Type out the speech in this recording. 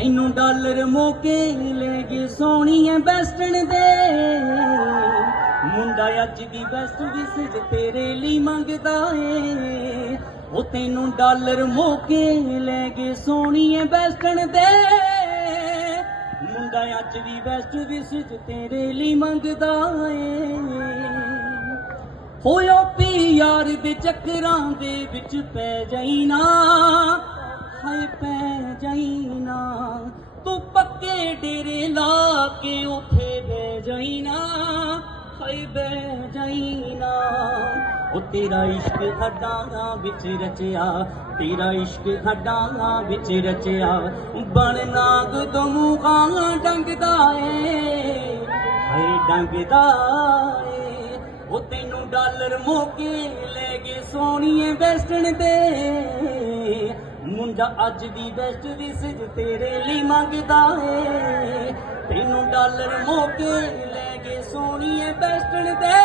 ਤੈਨੂੰ ਡਾਲਰ ਮੋਕੇ ਲੈ ਗਏ ਸੋਹਣੀਏ ਵੈਸਟਰਨ ਦੇ। ਮੁੰਡਾ ਅੱਜ ਵੀ ਵੈਸਟ ਵਿਸਜ ਤੇਰੇ ਲਈ ਮੰਗਦਾ ਏ। ਉਹ ਤੈਨੂੰ ਡਾਲਰ ਮੋਕੇ ਲੈ ਗਏ ਸੋਹਣੀਏ ਵੈਸਟਰਨ ਦੇ। ਮੁੰਡਾ ਅੱਜ ਵੀ ਵੈਸਟ ਵਿਸਜ ਤੇਰੇ ਲਈ ਮੰਗਦਾ ਏ। ਹੋਇਓ ਪੀ ਯਾਰ ਦੇ ਚੱਕਰਾਂ ਦੇ ਵਿੱਚ ਪੈ ਜਾਈਨਾ ਹਾਏ, ਪੈ ਜਾਈ ਤੂੰ ਪੱਕੇ ਡੇਰੇ ਲਾ ਕੇ ਉਥੇ ਬਹਿ ਜਾਈਨਾ ਹਾਏ, ਬਹਿ ਜਾਈ ਉਹ ਤੇਰਾ ਇਸ਼ਕ ਹੱਡਾਂ ਵਿੱਚ ਰਚਿਆ, ਤੇਰਾ ਇਸ਼ਕ ਹੱਡਾਂ ਵਿੱਚ ਰਚਿਆ। ਬਣ ਨਾਗ ਤੋਂ ਮੂੰਹਾਂ ਡੰਗਦਾ ਏ, ਹਾਏ, ਡੰਗਦਾ ਏ। ਉਹ ਤੈਨੂੰ ਡਾਲਰ ਮੋਕੇ ਲੈ ਗਏ ਸੋਹਣੀਏ ਵੈਸਟਰਨ ਦੇ ਮੁੰਡਾ ਅੱਜ ਦੀ ਵੈਸਟ ਵਿਸਜ ਤੇਰੇ ਲਈ ਮੰਗਦਾ ਏ। ਤੈਨੂੰ ਡਾਲਰ ਮੋਕੇ ਲੈ ਗਏ ਸੋਹਣੀਏ ਵੈਸਟਰਨ ਤੇ